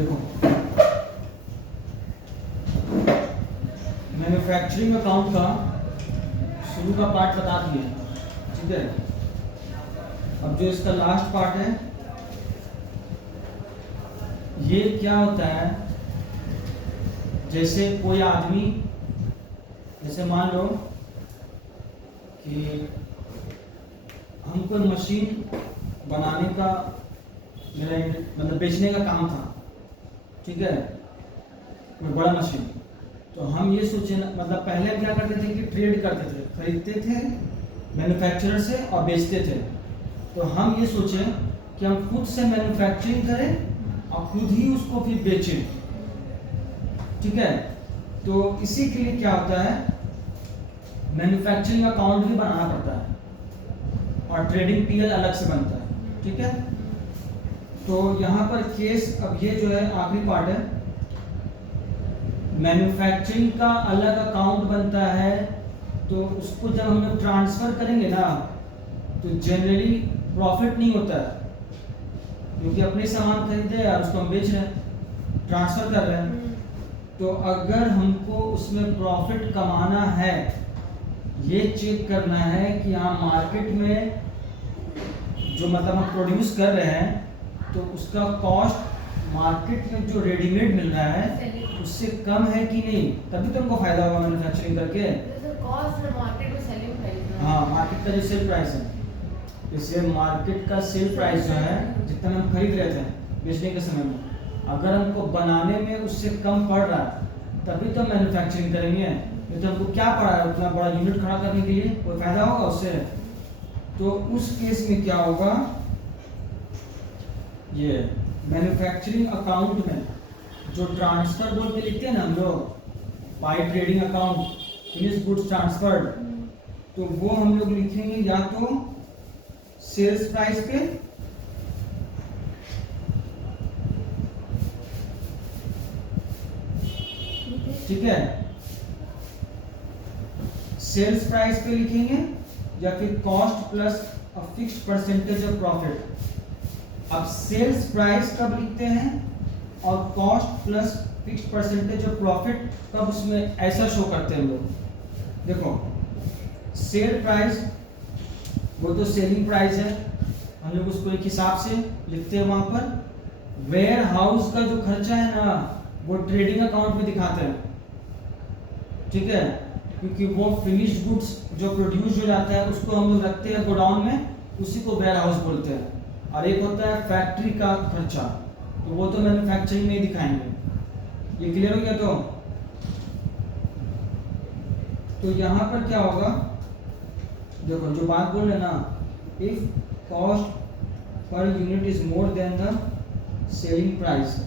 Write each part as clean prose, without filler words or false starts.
देखो manufacturing account का शुरू का पार्ट बता दिए, ठीक है। अब जो इसका लास्ट पार्ट है, ये क्या होता है, जैसे कोई आदमी, जैसे मान लो कि हम कोई मशीन बनाने का मेरा मतलब बेचने का काम था, ठीक है, कोई बड़ा मशीन। तो हम ये सोचे मतलब पहले क्या करते थे कि ट्रेड करते थे, खरीदते थे मैन्युफैक्चरर से और बेचते थे। तो हम ये सोचे कि हम खुद से मैन्युफैक्चरिंग करें और खुद ही उसको फिर बेचें, ठीक है। तो इसी के लिए क्या होता है, मैन्युफैक्चरिंग अकाउंट भी बनाना पड़ता है और ट्रेडिंग पीएल अलग से बनता है, ठीक है। तो यहाँ पर केस, अब ये जो है आखिरी पार्ट है, मैन्युफैक्चरिंग का अलग अकाउंट बनता है। तो उसको जब हम लोग ट्रांसफर करेंगे ना, तो जनरली प्रॉफिट नहीं होता है, क्योंकि अपने सामान खरीदे और उसको हम बेच रहे हैं, ट्रांसफर कर रहे हैं। तो अगर हमको उसमें प्रॉफिट कमाना है, ये चेक करना है कि हाँ मार्केट में जो मतलब हम प्रोड्यूस कर रहे हैं तो उसका कॉस्ट मार्केट में जो रेडीमेड मिल रहा है उससे कम है कि नहीं, तभी तो हमको फायदा होगा मैन्युफैक्चरिंग करके। हाँ, मार्केट का जो सेल प्राइस है, जैसे मार्केट का सेल प्राइस जो है जितना हम खरीद रहे थे बेचने के समय में, अगर हमको बनाने में उससे कम पड़ रहा है तभी तो मैन्युफैक्चरिंग करेंगे। नहीं तो हमको क्या पड़ा है उतना बड़ा यूनिट खड़ा करने के लिए, कोई फायदा होगा उससे? तो उस केस में क्या होगा, ये मैन्युफैक्चरिंग अकाउंट में जो ट्रांसफर बोल के लिखते हैं ना हम लोग, by trading account finish goods transferred, तो वो हम लोग लिखेंगे या तो सेल्स प्राइस पे ठीक है, सेल्स प्राइस पे लिखेंगे या फिर cost plus a fixed percentage of profit. अब सेल्स प्राइस कब लिखते हैं और cost plus fixed percentage of profit कब उसमें ऐसा शो करते हैं लोग। देखो सेल प्राइस वो तो सेलिंग प्राइस है, हम लोग उसको एक हिसाब से लिखते हैं। वहां पर वेयर हाउस का जो खर्चा है ना वो ट्रेडिंग अकाउंट में दिखाते हैं, ठीक है, क्योंकि वो फिनिश्ड गुड्स जो प्रोड्यूस हो जाता है उसको हम लोग रखते हैं गोडाउन में, उसी को वेयर हाउस बोलते हैं। और एक होता है फैक्ट्री का खर्चा, तो वो तो मैन्युफैक्चरिंग में ही दिखाएंगे। ये क्लियर हो गया? तो यहाँ पर क्या होगा, देखो जो बात बोल रहे ना, if cost per unit is more than the selling price,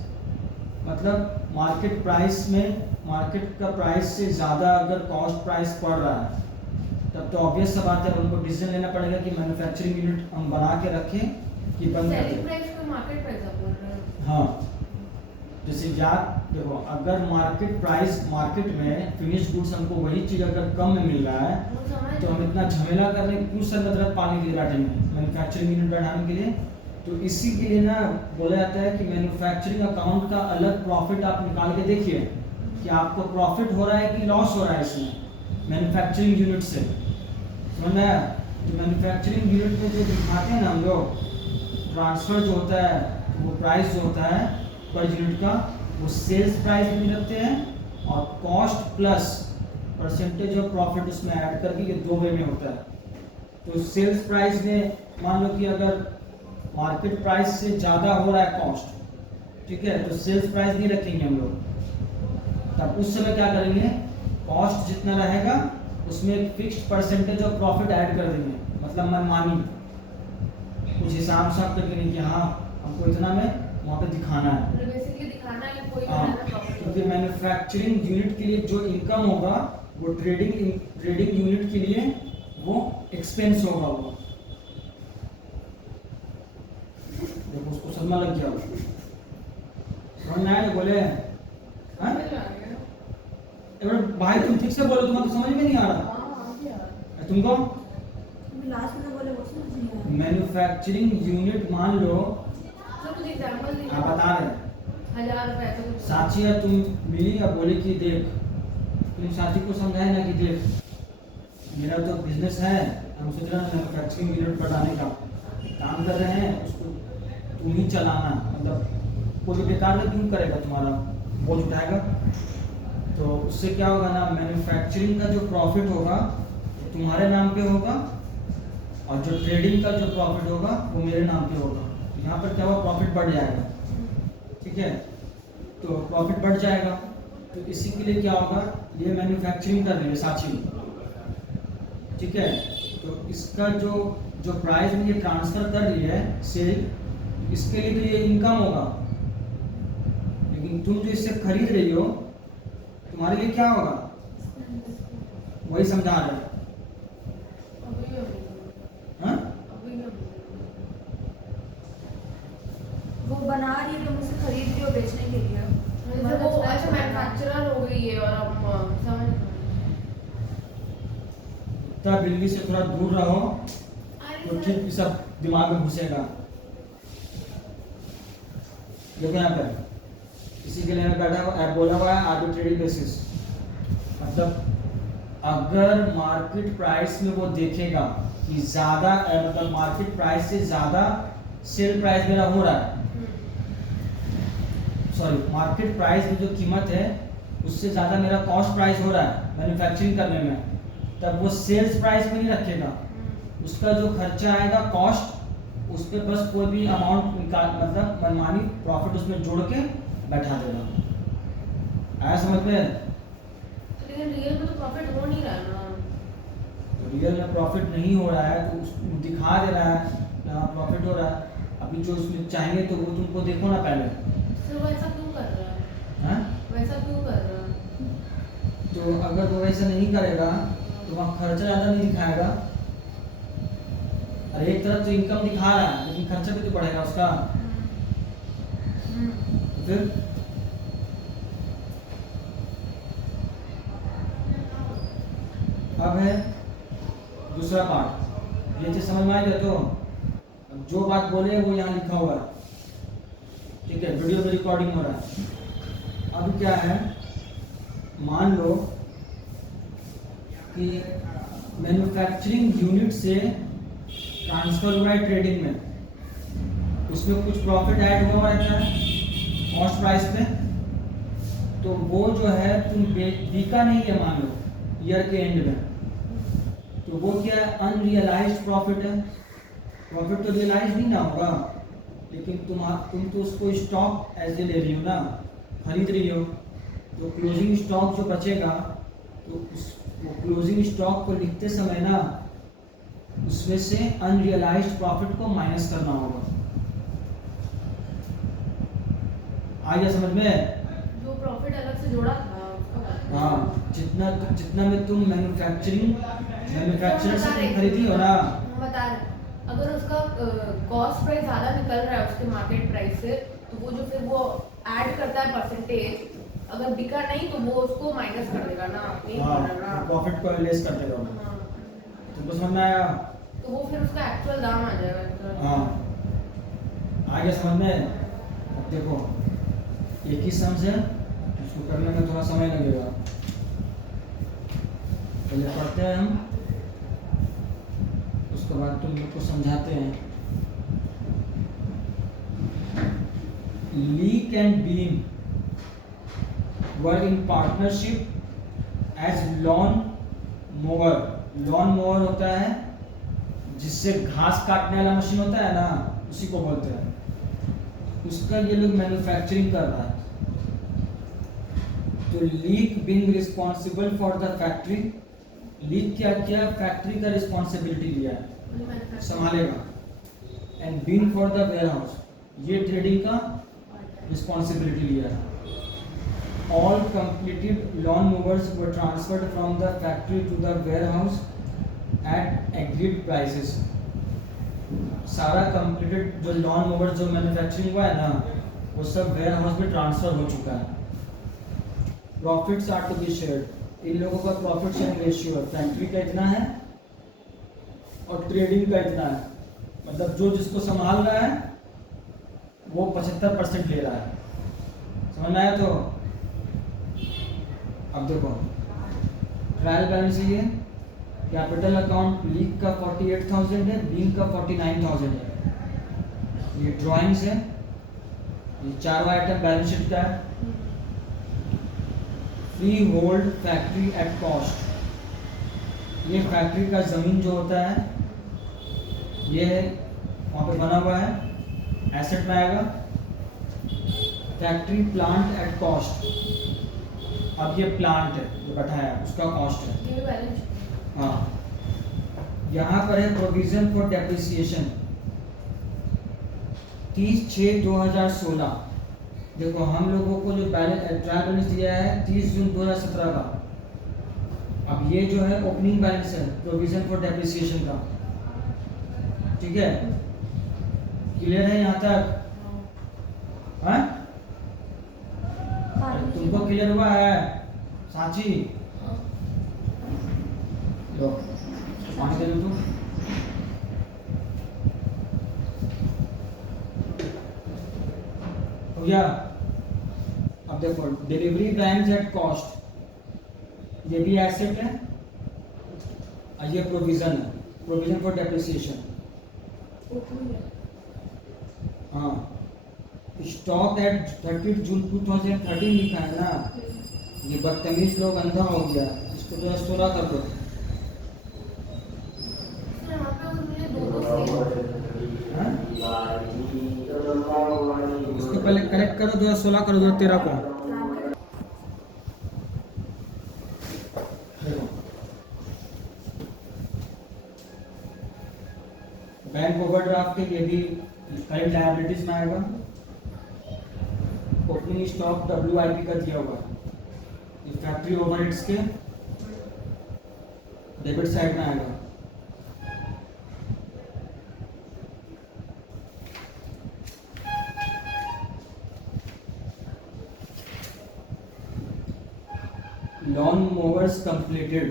मतलब मार्केट प्राइस में, मार्केट का प्राइस से ज़्यादा अगर कॉस्ट प्राइस पड़ रहा है तब तो ऑब्वियस सा बात है हमको डिसीजन लेना पड़ेगा कि मैन्युफैक्चरिंग यूनिट हम बना के रखें कि बंद कर दें। हाँ, जैसे याद देखो, अगर मार्केट प्राइस, मार्केट में फिनिश गुड्स हमको वही चीज़ अगर कम में मिल रहा है तो हम इतना झमेला करने क्यों सरदर्द पाने के लिए बैठेंगे मैन्युफैक्चरिंग यूनिट बढ़ाने के लिए। तो इसी के लिए ना बोला जाता है कि मैन्युफैक्चरिंग अकाउंट का अलग प्रॉफिट आप निकाल के देखिए कि आपको प्रॉफिट हो रहा है कि लॉस हो रहा है इसमें मैन्युफैक्चरिंग यूनिट से, समझ में आया? तो मैन्युफैक्चरिंग यूनिट में जो दिखाते हैं ना हम लोग, ट्रांसफर जो होता है, वो प्राइस जो होता है पर यूनिट का, वो सेल्स प्राइस भी रखते हैं और cost plus percentage of profit उसमें ऐड करके, ये दो वे में होता है। तो सेल्स प्राइस में मान लो कि अगर मार्केट प्राइस से ज़्यादा हो रहा है कॉस्ट, ठीक है, तो सेल्स प्राइस नहीं रखेंगे हम लोग, तब उस समय क्या करेंगे, कॉस्ट जितना रहेगा उसमें एक fixed percentage of profit add कर देंगे, मतलब मनमानी कुछ हिसाब साफ करके नहीं कि हाँ हमको इतना में वहाँ पे दिखाना है, क्योंकि मैन्युफैक्चरिंग यूनिट के लिए जो इनकम होगा वो ट्रेडिंग यूनिट के लिए वो एक्सपेंस होगा। वो देखो उसको सदमा लग गया, समझ में आया? बोले भाई तुम ठीक से बोलो, तुम्हें तो समझ में नहीं आ रहा तुमको। मैन्युफैक्चरिंग यूनिट मान लो, आप बता रहे 1000 रुपए ऐसा कुछ। साक्षी है, तुम मिली या बोली कि देख, तुम साक्षी को समझाए ना कि देख मेरा तो बिजनेस है, हम सोच रहे हैं मैन्युफैक्चरिंग यूनिट बढ़ाने का काम कर रहे हैं, उसको तुम ही चलाना, मतलब कोई बेकार में क्यों करेगा, तुम्हारा बोझ उठाएगा। तो उससे क्या होगा ना, मैन्युफैक्चरिंग का जो प्रॉफिट होगा वो तुम्हारे नाम पे होगा, और जो ट्रेडिंग का जो प्रॉफिट होगा वो मेरे नाम पे होगा। तो यहाँ पर क्या होगा, प्रॉफिट बढ़ जाएगा, ठीक है। तो प्रॉफिट बढ़ जाएगा, तो इसी के लिए क्या होगा, ये मैन्युफैक्चरिंग कर रही है साक्षी, ठीक है। तो इसका जो जो प्राइस में ये ट्रांसफर कर रही है सेल, इसके लिए तो ये इनकम होगा, लेकिन तुम जो इससे खरीद रही हो तुम्हारे लिए क्या होगा, वही समझा रहे हैं। हाँ? वो बना रही है, तुम उसे खरीद रही हो बेचने के लिए। जैसे वो ऐसे मैन्युफैक्चरर हो गई है और हम समझ तो बिल्ली से थोड़ा दूर रहो तो ठीक सब दिमाग में घुसेगा। देखो यहाँ पर इसी के लिए मैं बैठा हुआ बोला हुआ है आर्बिट्रेरी बेसिस, मतलब अगर मार्केट प्राइस में वो देखेगा कि ज़्यादा मतलब मार्केट प्राइस से ज़्यादा सेल प्राइस मेरा हो रहा है, सॉरी मार्केट प्राइस में जो कीमत है उससे ज़्यादा मेरा कॉस्ट प्राइस हो रहा है मैन्युफैक्चरिंग करने में, तब वो सेल्स प्राइस में नहीं रखेगा, उसका जो खर्चा आएगा कॉस्ट, उस पर बस कोई भी अमाउंट निकाल, मतलब मनमानी प्रॉफिट उसमें जोड़ के बैठा देगा। आया समझ में? लेकिन रियल में तो प्रॉफिट हो नहीं रहा है ना। तो रियल में प्रॉफिट नहीं हो रहा है तो उसको दिखा दे रहा है यहाँ प्रॉफिट हो रहा है। अभी जो उसमें चाहिए तो वो तुमको देखो ना पहले। तो वो ऐसा क्यों कर रहा है? हाँ? वैसा क्यों कर रहा है? तो अगर वो वैसा नहीं करेगा तो वहाँ खर्चा ज़्यादा नहीं दिखाएगा। अरे एक तरफ तो इनकम दिखा रहा है लेकिन खर्चा भी तो बढ़ेगा उसका। तो फिर अब है दूसरा पार्ट, ये चीज समझ में आ गया। तो अब जो बात बोले वो यहाँ लिखा हुआ है, ठीक है, वीडियो में रिकॉर्डिंग हो रहा है। अब क्या है, मान लो कि मैन्युफैक्चरिंग यूनिट से ट्रांसफर हुआ है ट्रेडिंग में, उसमें कुछ प्रॉफिट ऐड हुआ रहता है कॉस्ट प्राइस पे, तो वो जो है तुम बिका नहीं है मान लो ईयर के एंड में, तो वो क्या है, अनरियलाइज्ड प्रॉफिट है। प्रॉफिट तो रियलाइज नहीं ना होगा, लेकिन तुम तो उसको स्टॉक ऐसे ले रही हो ना, खरीद रही हो, तो क्लोजिंग स्टॉक जो बचेगा तो वो क्लोजिंग स्टॉक को लिखते समय ना उसमें से अनरियलाइज्ड प्रॉफिट को माइनस करना होगा। आ गया समझ में? जो प्रॉफिट अलग से जोड़ा था उसका। हाँ, जितना में तुम मैन्युफैक्चरर से तुम खरीदी हो ना, हम बता रहे अगर उसका कॉस्ट प्राइस ज़्यादा निकल रहा है उसके मार्केट प्राइस से, तो वो जो फिर वो ऐड करता है परसेंटेज, अगर बिका नहीं तो वो उसको माइनस कर देगा ना, नहीं कर रहा ना, प्रॉफिट को लेस कर देगा। हाँ, तुमको समझ में आया? तो वो फिर उसका एक्चुअल दाम आ जाएगा। हाँ, आ गया समझ में? अब देखो एक ही सम है, इसको करने में थोड़ा समय लगेगा, पहले पढ़ते हैं हम, उसके बाद तुम लोग को समझाते हैं। Leek and Beam work in partnership as lawn mower. Lawn mower होता है जिससे घास काटने वाला मशीन होता है ना, उसी को बोलते हैं, उसका ये लोग मैन्युफैक्चरिंग कर रहा है। तो Leek being responsible for the factory, Leek क्या किया, फैक्ट्री का रिस्पॉन्सिबिलिटी लिया है, संभालेगा। And being for the warehouse, ये ट्रेडिंग का रिस्पॉन्सिबिलिटी लिया है। All completed lawn mowers were transferred from the factory to the warehouse at agreed prices. सारा कंप्लीटेड जो लॉन मूवर्स जो मैन्युफैक्चरिंग हुआ है ना, वो सब वेयरहाउस में ट्रांसफर हो चुका है। Profits are to be shared, इन लोगों का प्रॉफिट शेयरिंग रेशियो है, फैक्ट्री का इतना है और ट्रेडिंग का इतना है, मतलब जो जिसको संभाल रहा है वो 75% ले रहा है, समझ में आया? तो अब देखो ट्रायल बैलेंस ये कैपिटल अकाउंट लीग का 48,000 है, बीम का 49,000 है। ये ड्राइंग्स है, ये चारों आइटम बैलेंस शीट का है। Free hold factory at cost, ये फैक्ट्री का जमीन जो होता है ये वहाँ पे बना हुआ है, एसेट में आएगा। फैक्ट्री प्लांट एट कॉस्ट, अब ये प्लांट है जो बैठाया उसका कॉस्ट है। ये भी बैलेंस। हाँ, यहाँ पर है प्रोविजन फॉर डेप्रिसिएशन 30/6/2016। देखो हम लोगों को जो ट्रायल बैलेंस दिया है 30 जून 2017 का। अब ये जो है ओपनिंग बैलेंस है प्रोविजन फॉर डेप्रिसिएशन का, ठीक है? क्लियर है यहाँ तक? हाँ, तुमको क्लियर हुआ है सांची? लो पानी दे दो तुम। हो गया? अब देखो डिलीवरी ब्रांच एट कॉस्ट, ये भी एसेट है और ये प्रोविजन है, प्रोविजन फॉर डेप्रिसिएशन। हाँ, स्टॉक एट 30 जून 2013 लिखा है ना, ये बदतमीज लोग अंधा हो गया, इसको जो है 16 कर दो। यहाँ पे उसमें दो हाँ? इसको पहले करेक्ट करो, 2016 करो, 2013 को। देखो बैंक ओवरड्राफ्ट के लिए भी करंट लायबिलिटीज में आएगा। ओपनिंग स्टॉक WIP का दिया हुआ है, ये फैक्ट्री ओवरहेड्स के डेबिट साइड में आएगा। लॉन मोवर्स कंप्लीटेड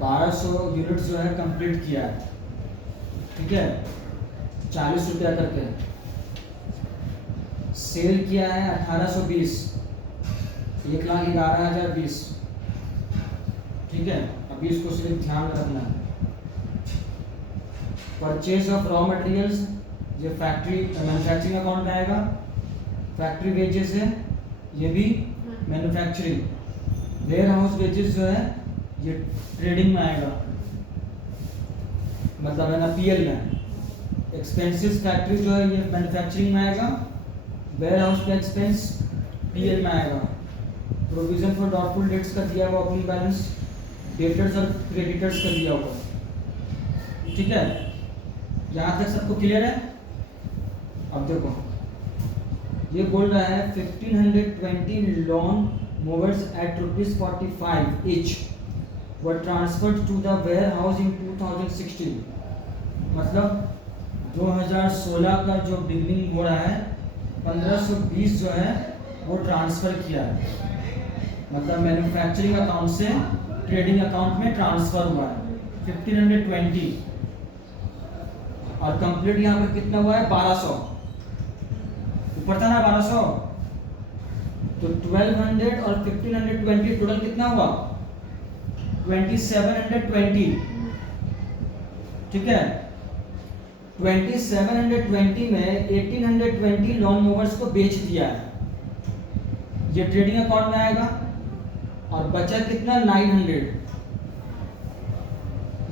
1200 यूनिट्स जो है कंप्लीट किया है, ठीक है? 40 रुपया करके सेल किया है 1820, 1,11,020, ठीक है? अभी इसको सिर्फ ध्यान में रखना है। परचेज ऑफ रॉ मटेरियल्स, ये फैक्ट्री मैन्युफैक्चरिंग अकाउंट में आएगा। फैक्ट्री वेजेस है, ये भी मैन्युफैक्चरिंग। वेयर हाउस वेजेस जो है ये ट्रेडिंग में आएगा, मतलब है ना PL में। एक्सपेंसेस फैक्ट्री जो है ये मैन्युफैक्चरिंग में आएगा, वेयर हाउस का एक्सपेंस PL में आएगा। प्रोविजन फॉर डॉटफुल डेट्स का दिया हुआ ओपनिंग बैलेंस, डेटर्स और क्रेडिटर्स का दिया हुआ, ठीक है? यहाँ तक सबको क्लियर है? अब देखो ये बोल रहा है 1520 lawn movers at ₹45 each were transferred to the warehouse in 2016। मतलब 2016 का जो बिगनिंग हो रहा है 1520 जो है वो ट्रांसफ़र किया है, मतलब मैन्युफैक्चरिंग अकाउंट से ट्रेडिंग अकाउंट में ट्रांसफ़र हुआ है 1520। और कंप्लीट यहाँ पर कितना हुआ है 1200, ऊपर था ना 1200, तो 1200 और 1520 टोटल कितना हुआ 2720, ठीक है? 2720 में 1820 लॉन मूवर्स को बेच दिया है, ये ट्रेडिंग अकाउंट में आएगा। और बचा कितना 900,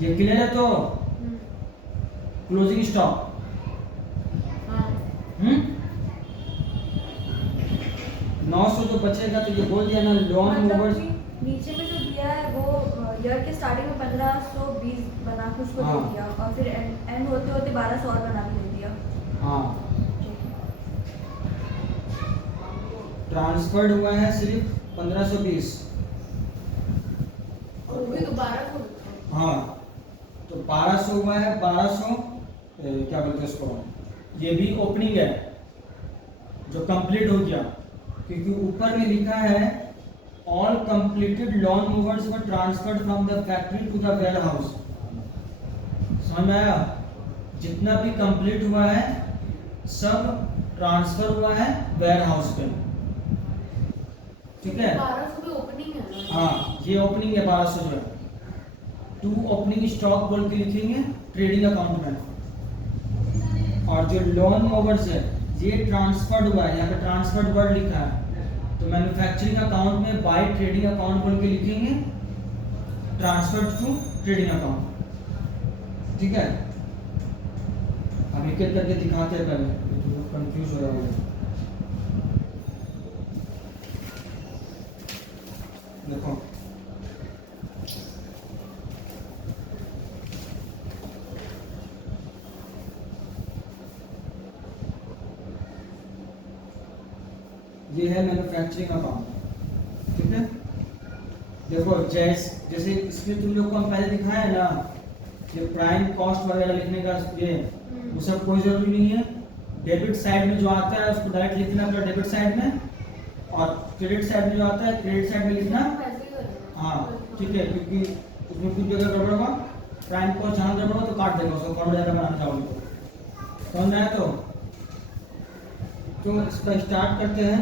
ये क्लियर है? तो क्लोजिंग स्टॉक 900 जो बचेगा, तो ये बोल दिया ना लॉन मूवर्स। नीचे में जो दिया है वो ईयर के स्टार्टिंग में 1520 बना के उसको दे दिया, और फिर एंड होते होते 1200 और बना के दे दिया। हाँ, ट्रांसफर्ड हुआ है सिर्फ 1520। और वो भी 1200। हाँ, तो 1200 हुआ है, 1200 क्या बोलते हैं इसको, ये भी ओपनिंग है जो कंप्लीट हो गया, क्योंकि ऊपर में लिखा है all completed lawn mowers were transferred from the factory to the warehouse. समझ में आया? जितना भी कंप्लीट हुआ है सब ट्रांसफर हुआ है वेयर हाउस पे। ठीक है 1200 भी ओपनिंग है ना। हाँ ये ओपनिंग है 1200 जो है। टू ओपनिंग स्टॉक बोल के लिखेंगे ट्रेडिंग अकाउंट में। और जो लोन ओवर्स है ये ट्रांसफर्ड हुआ है, यहाँ पे ट्रांसफर्ड वर्ड लिखा है, तो मैन्युफैक्चरिंग अकाउंट में बाय ट्रेडिंग अकाउंट बोल के लिखेंगे ट्रांसफर्ड टू ट्रेडिंग अकाउंट। ठीक है, अब एक एक करके दिखाते हैं, पहले कंफ्यूज हो रहा है। देखो ये है मैन्युफैक्चरिंग अकाउंट। ठीक है, देखो जैसे इसमें तुम लोग को हम पहले दिखाया ना, ये प्राइम कॉस्ट वगैरह लिखने का ये वो सब कोई जरूरी नहीं है। डेबिट साइड में जो आता है उसको डायरेक्ट लिखना अपना डेबिट साइड में, और क्रेडिट साइड में जो आता है क्रेडिट साइड में लिखना। हाँ ठीक है, क्योंकि उसमें कुछ जगह गड़बड़ होगा, प्राइम कॉस्ट जहाँ गड़बड़ होगा तो काट देगा उसको, फॉर्मूला ज़्यादा बनाना चाहोगे तो। समझ में आया? तो इसका स्टार्ट करते हैं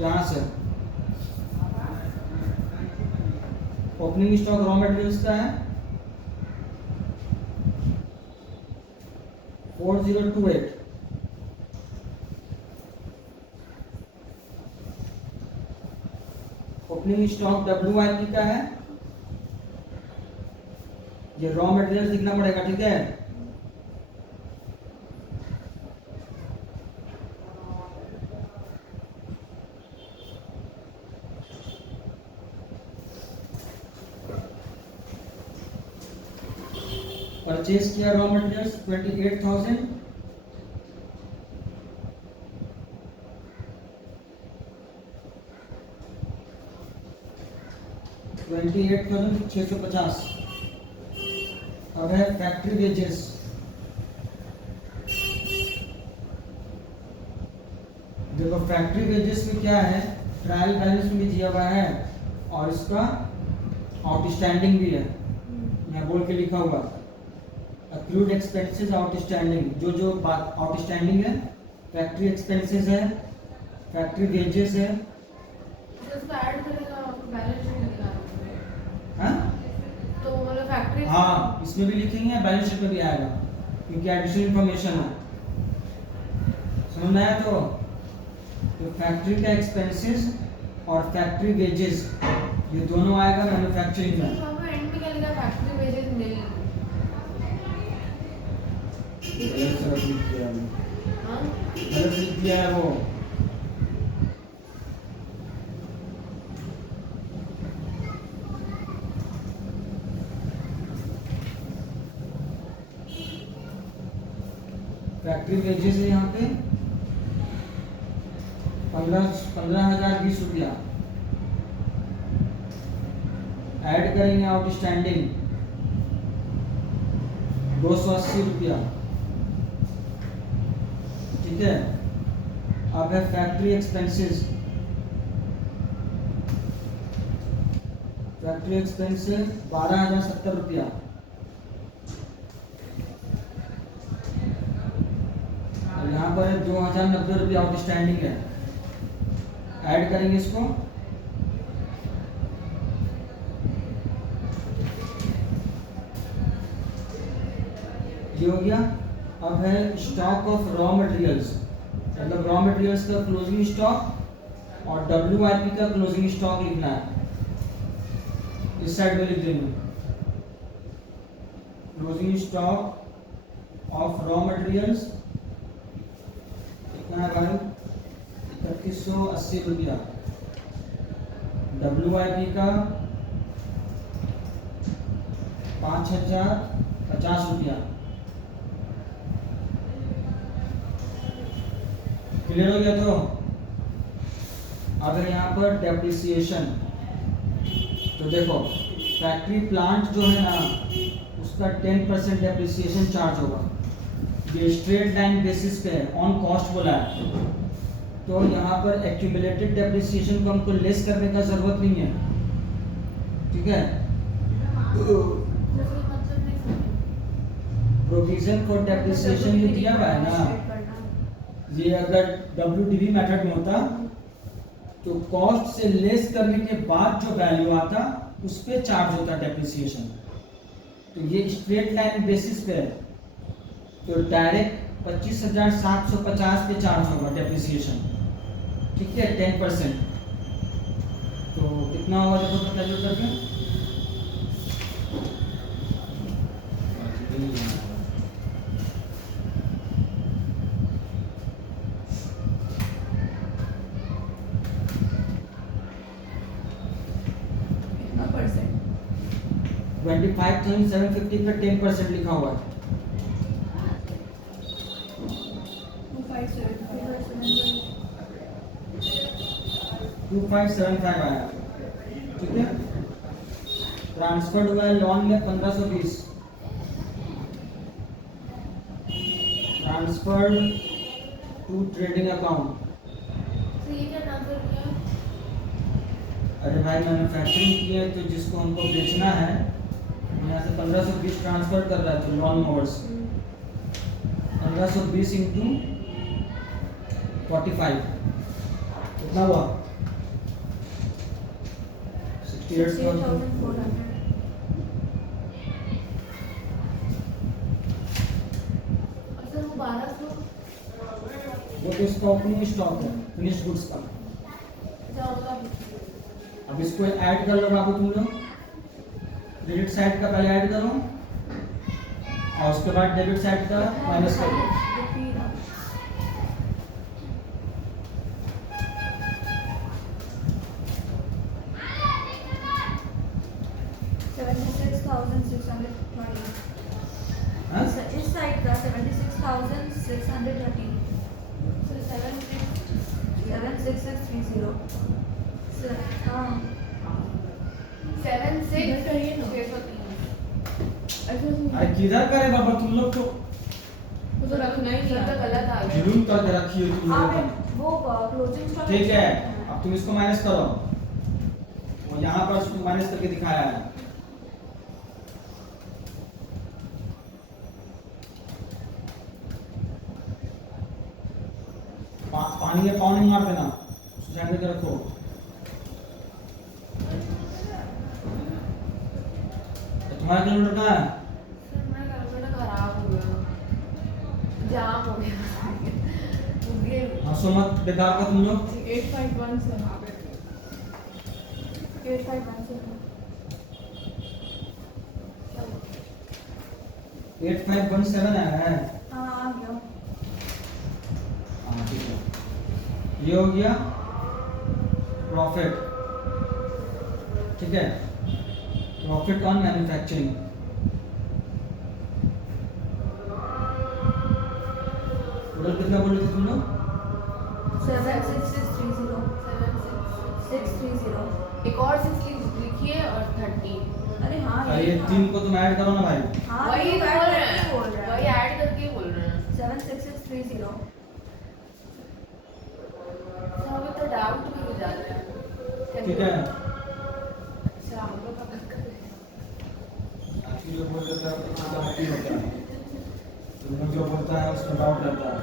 यहाँ से। ओपनिंग स्टॉक रॉ मटेरियल्स का है 4028। ओपनिंग स्टॉक WIP का है, ये रॉ मटेरियल्स लिखना पड़ेगा। ठीक है, परचेज किया रॉ मटेरियल्स 28,000। $28,650। अब है फैक्ट्री वेजेस। देखो फैक्ट्री वेजेस में क्या है, ट्रायल बैलेंस में भी दिया हुआ है और इसका आउटस्टैंडिंग भी है, यहाँ बोल के लिखा हुआ है अक्रूड एक्सपेंसेस आउटस्टैंडिंग। जो बात आउटस्टैंडिंग है, फैक्ट्री एक्सपेंसेस है, फैक्ट्री वेजेस है। इसको ऐड करेगा बैलेंस शीट निकालना। हाँ तो मतलब फैक्ट्री हाँ, इसमें भी लिखेंगे, बैलेंस शीट में भी आएगा, क्योंकि एडिशनल इंफॉर्मेशन है। समझ में आया? तो फैक्ट्री का एक्सपेंसेस और फैक्ट्री वेजेस ये दोनों आएगा मैन्युफैक्चरिंग में। तो हमें एंड में क्या लिखा? फैक्ट्री वेजेस मिल। गलत लिख दिया है, हाँ गलत लिख दिया है वो। फैक्ट्री वेजेस है यहाँ पे 15,020 रुपया। ऐड करेंगे आउटस्टैंडिंग 280 रुपया। ठीक है, अब है फैक्ट्री एक्सपेंसेस। फैक्ट्री एक्सपेंसेस 12,070 रुपया। और यहाँ पर 2,090 रुपया आउटस्टैंडिंग है। ऐड करेंगे इसको, ये हो गया। अब है स्टॉक ऑफ रॉ मटेरियल्स, मतलब रॉ मटेरियल्स का क्लोजिंग स्टॉक और WIP का क्लोजिंग स्टॉक लिखना है, इस साइड में लिख देंगे। Closing stock of raw materials कितना है भाई? 3180 रुपया। WIP का 5,050 रुपया। क्लियर हो गया? तो अब है यहाँ पर डेप्रिसिएशन। तो देखो फैक्ट्री प्लांट जो है ना, उसका 10% डेप्रिसिएशन चार्ज होगा। ये स्ट्रेट लाइन बेसिस पे है, ऑन कॉस्ट बोला है, तो यहाँ पर एक्यूमुलेटेड डेप्रिसिएशन को हमको लेस करने का जरूरत नहीं है। ठीक है, प्रोविजन फॉर डेप्रिसिएशन जो दिया हुआ है ना, ये अगर WDV मेथड में होता तो कॉस्ट से लेस करने के बाद जो वैल्यू आता उस पे चार्ज होता है डेप्रिसिएशन। तो ये स्ट्रेट लाइन बेसिस पे है, तो डायरेक्ट 25,750 पे चार्ज होगा डेप्रिसिएशन, ठीक है, 10%। तो कितना होगा देखो कैलकुलेट करके, कितना परसेंट? 25,750 पे 10% लिखा हुआ है। 2575 आया, ठीक है। ट्रांसफर्ड हुआ है लोन में 1520, ट्रांसफर्ड टू ट्रेडिंग अकाउंट। तो ये क्या ट्रांसफर किया? अरे भाई मैन्युफैक्चरिंग की है तो जिसको हमको बेचना है यहाँ से 1520 ट्रांसफर कर रहा है, तो लॉन मोवर्स 1520 इंटू 45 कितना हुआ? 68,000। 68,400। और सर वो 1200 वो तो इसका ओपनिंग स्टॉक है फिनिश गुड्स का। क्या होगा? अब इसको ऐड कर लो बाबू तुम लोग, क्रेडिट साइड का पहले ऐड करो और उसके बाद डेबिट साइड का माइनस करो। हाँ? इस साइड का 76,630। सर 76630। हाँ 76,630। अरे किधर करे बाबा तुम लोग तो वो तो रखना ही नहीं, तो गलत आ गया। जुलूम करके रखी हो तुम लोग। वो क्लोजिंग स्टॉक ठीक है, अब तुम इसको माइनस करो, वो यहाँ पर उसको माइनस करके दिखाया है। पानी में पानी मार देना, उसको ध्यान में रखो। तो तुम्हारा किलोमीटर कहाँ है? सर मेरा कैलकुलेटर खराब हो गया, जाम हो गया। हंसो मत बेकार का तुम लोग। 851 सर। 8517 आया है। हाँ आ गया। हाँ ठीक है, ये हो गया प्रॉफिट, ठीक है, प्रॉफिट ऑन मैन्युफैक्चरिंग। टोटल कितना बोल रहे थे तुम लोग? 76630। एक और 6 लिखिए और 30। अरे हाँ अरे ये तीन को तुम ऐड करो ना भाई। हाँ वही ये बोल ऐड रहे करके हैं, बोल रहा वही है। ऐड करके बोल रहे हैं। 76630। हमें तो डाउट भी हो जाता है। ठीक है, अच्छा हम लोग का पता करें। एक्चुअली जो बोल देता है उसका डाउट ही होता है, तुम लोग जो बोलता है उसका डाउट रहता है।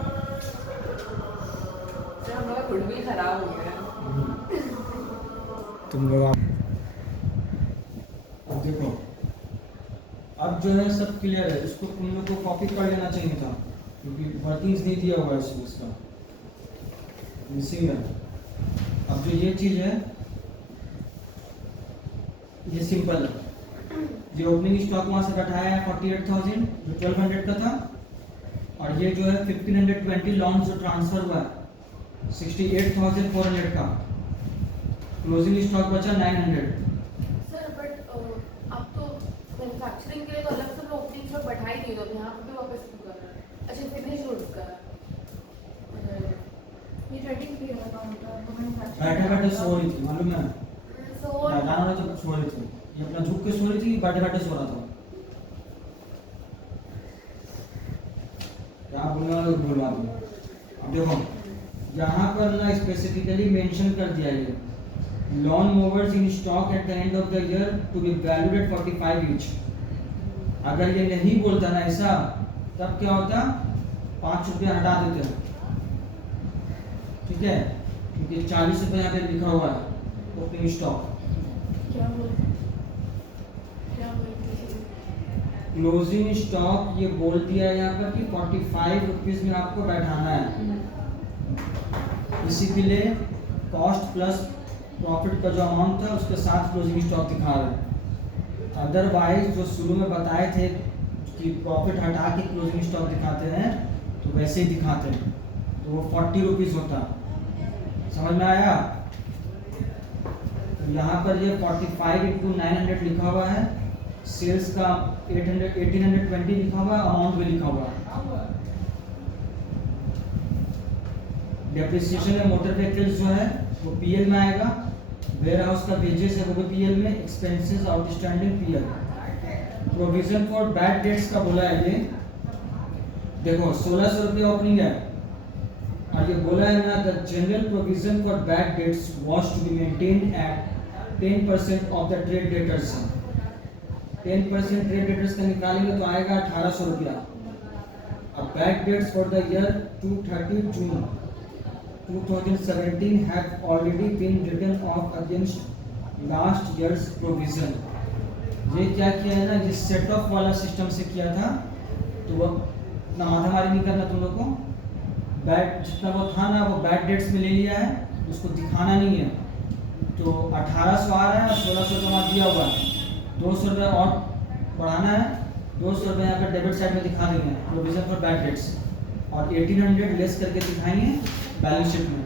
सर हम लोग का गुडविल खराब हो गया। तुम लोग अब देखो, अब जो है सब क्लियर है, इसको तुम लोग को कॉपी कर लेना चाहिए था क्योंकि वर्किंग्स नहीं दिया हुआ है इसका, मिसिंग है। अब जो ये चीज है ये सिंपल है, ये ओपनिंग स्टॉक वहां से घटाया है 48,000 जो 1200 का था, और ये जो है 1520 लॉन्च जो ट्रांसफर हुआ है 68,400 का, क्लोजिंग स्टॉक बचा 900। सर बट अब तो मैन्युफैक्चरिंग के लिए तो अलग से ओपनिंग स्टॉक बैठा ही नहीं, तो यहाँ पे भी वापस क्यों कर रहे हैं? अच्छा फिनिश गुड्स का ये ट्रेडिंग भी अकाउंट है। बैठे बैठे सो रही थी मालूम है, सो गाना तो सो रही थी, ये अपना झुक के सो रही थी, बैठे बैठे सो रहा था। क्या बोलने वाले बोलवा दो। अब देखो यहाँ पर ना स्पेसिफिकली मेंशन कर दिया है lawn mowers in stock at the end of the year to be valued at 45 each. अगर ये नहीं बोलता ना ऐसा, तब क्या होता, 5 रुपये हटा देते हैं, ठीक है। क्योंकि 40 रुपये यहाँ पे लिखा हुआ है ओपनिंग स्टॉक। क्या बोलते हैं? क्लोजिंग स्टॉक ये बोल दिया है यहाँ पर कि 45 रुपीज़ में आपको बैठाना है। इसी के लिए कॉस्ट प्लस प्रॉफिट का जो अमाउंट था उसके साथ क्लोजिंग स्टॉक दिखा रहे हैं। अदरवाइज जो शुरू में बताए थे कि प्रॉफिट हटा के क्लोजिंग स्टॉक दिखाते हैं तो वैसे ही दिखाते हैं, तो वो 40 रुपीज़ होता। समझ में आया? तो यहाँ पर ये 45 इंटू 900 लिखा हुआ है, सेल्स का 1820 लिखा हुआ है, अमाउंट भी लिखा हुआ है। डेप्रिसिएशन में मोटर व्हीकल्स जो है वो पीएल में आएगा, वेयर हाउस का वेजेस है वो भी पीएल में, expenses outstanding PL. Provision for bad dates का बोला है ये, देखो 1600 रुपये ओपनिंग है और ये बोला है ना, the general provision for bad debts was to be maintained at 10% of the trade debtors. 10% trade debtors का निकालेंगे तो आएगा 1800 रुपया। अब bad debts for the year 230 June 2017 have already been written off against last year's provision। ये क्या किया है ना, ये सेट ऑफ वाला सिस्टम से किया था, तो वो ना माथामारी नहीं करना तुम लोग को। बैड जितना वो था ना वो बैड डेट्स में ले लिया है, उसको दिखाना नहीं है। तो 1800 आ रहा है और 1600 जमा दिया हुआ है, 200 रुपये और बढ़ाना है, 200 रुपये यहाँ पर डेबिट साइड में दिखा देंगे प्रोविजन फॉर बैड डेट्स, और 1800 लेस करके दिखाएंगे बैलेंस शीट में।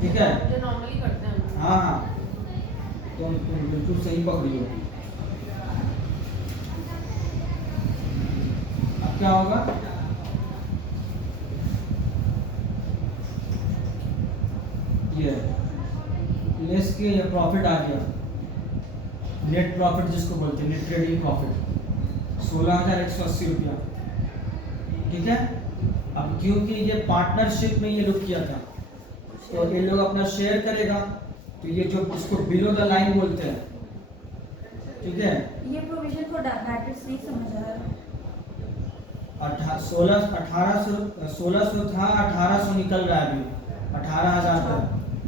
ठीक है, जो नॉर्मली करते हैं। हाँ हाँ, तुम बिल्कुल सही पकड़ी हो। अब क्या होगा, ये लेस के ये प्रॉफिट आ गया, नेट प्रॉफिट जिसको बोलते हैं, नेट ट्रेडिंग प्रॉफिट 16,180 रुपया। ठीक है, अब क्योंकि ये पार्टनरशिप में ये लोग किया था तो ये लोग अपना शेयर करेगा, तो ये जो इसको बिलो द लाइन बोलते हैं। ठीक है, ये प्रोविजन फॉर बैड डेट्स नहीं समझ आ रहा है। 1600 था, 1800 निकल रहा है अभी, 18,000 का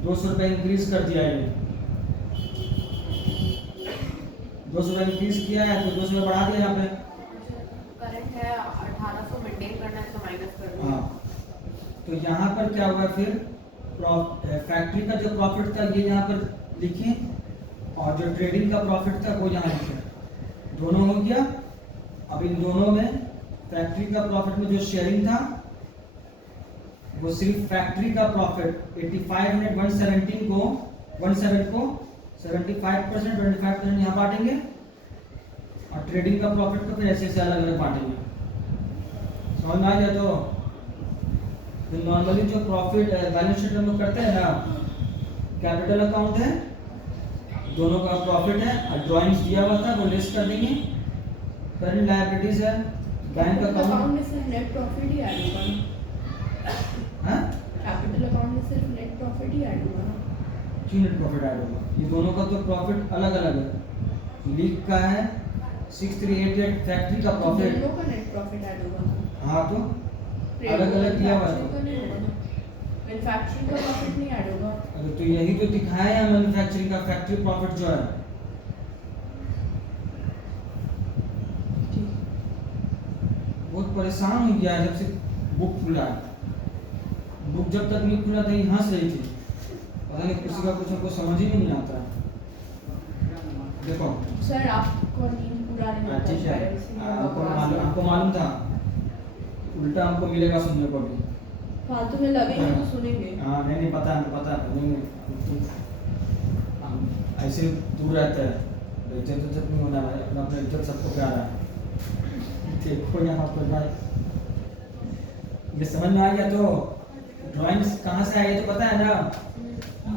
200 रुपये इंक्रीज कर दिया है। 200 रुपये इंक्रीज किया है तो 200 रुपये बढ़ा दिया यहाँ पे। करंट है 1800 मेंटेन करना है तो माइनस कर दो। हाँ, तो यहाँ पर क्या हुआ फिर, फैक्ट्री का जो प्रॉफिट था ये यहाँ पर लिखिए, और जो ट्रेडिंग का प्रॉफिट था वो यहाँ लिखे, दोनों हो गया। अब इन दोनों में फैक्ट्री का प्रॉफिट में जो शेयरिंग था वो सिर्फ फैक्ट्री का प्रॉफिट 85,117 को 75% 25% यहाँ बांटेंगे, और ट्रेडिंग का प्रॉफिट को फिर ऐसे ऐसे अलग अलग बांटेंगे। समझ में आ गया? तो नॉर्मली जो प्रॉफिट बैलेंस शीट हम लोग करते हैं ना, कैपिटल अकाउंट है, दोनों का प्रॉफिट है, और ड्राइंग्स दिया हुआ था वो लिस्ट कर देंगे। करंट लायबिलिटीज है, बैंक अकाउंट में सिर्फ नेट प्रॉफिट ही ऐड होगा ना। हाँ, कैपिटल अकाउंट में सिर्फ नेट प्रॉफिट ही ऐड होगा ना। क्यों नेट प्रॉफिट ऐड होगा? ये दोनों का तो प्रॉफिट अलग अलग है। लीग का है 6388, फैक्ट्री का प्रॉफिट, दोनों का नेट प्रॉफिट ऐड होगा। हाँ तो अलग अलग दिया हुआ है। मैन्युफैक्चरिंग का प्रॉफिट नहीं ऐड होगा। अरे तो यही तो दिखाया है मैन्युफैक्चरिंग का फैक्ट्री प्रॉफिट जो है। बहुत परेशान हो गया है जब से बुक खुला है। बुक जब तक नहीं खुला था ये हंस रही थी, पता नहीं किसी का कुछ हमको समझ ही नहीं आता है। देखो सर आपको नींद पूरा नहीं आता ठीक है, शायद, इसलिए आप आवाज़ हमको मालूम था, उल्टा हमको मिलेगा सुनने को भी। फालतू में लगेंगे तो सुनेंगे। हाँ नहीं पता है, पता है, नहीं हम ऐसे दूर रहता है, इज्जत नहीं होना है, अपना अपना इज्जत सबको प्यारा है। देखो यहाँ पर भाई, ये समझ में आ गया? तो ड्राइंग्स कहाँ से आई तो पता है ना,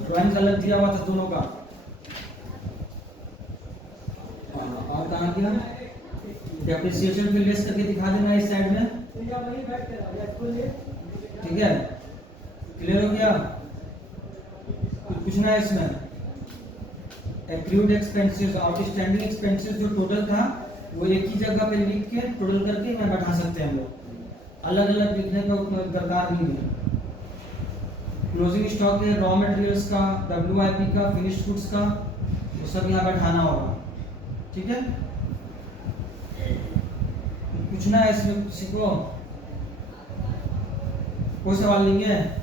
ड्राइंग्स अलग दिया हुआ था दोनों का। और कहाँ गया, डेप्रिसिएशन भी लेस करके दिखा देना इस साइड में। ठीक है, क्लियर हो गया? कुछ पूछना है इसमें? एक्रूड एक्सपेंसेस, आउटस्टैंडिंग एक्सपेंसेस जो टोटल था वो एक ही जगह पे लिख के टोटल करके मैं बैठा सकते हैं हम लोग, अलग अलग लिखने का दरकार नहीं है। क्लोजिंग स्टॉक है रॉ मटेरियल्स का, WIP का, फिनिश्ड गुड्स का, वो सब यहाँ बैठाना होगा। ठीक है, पूछना है इसमें किसी को, कोई सवाल नहीं है?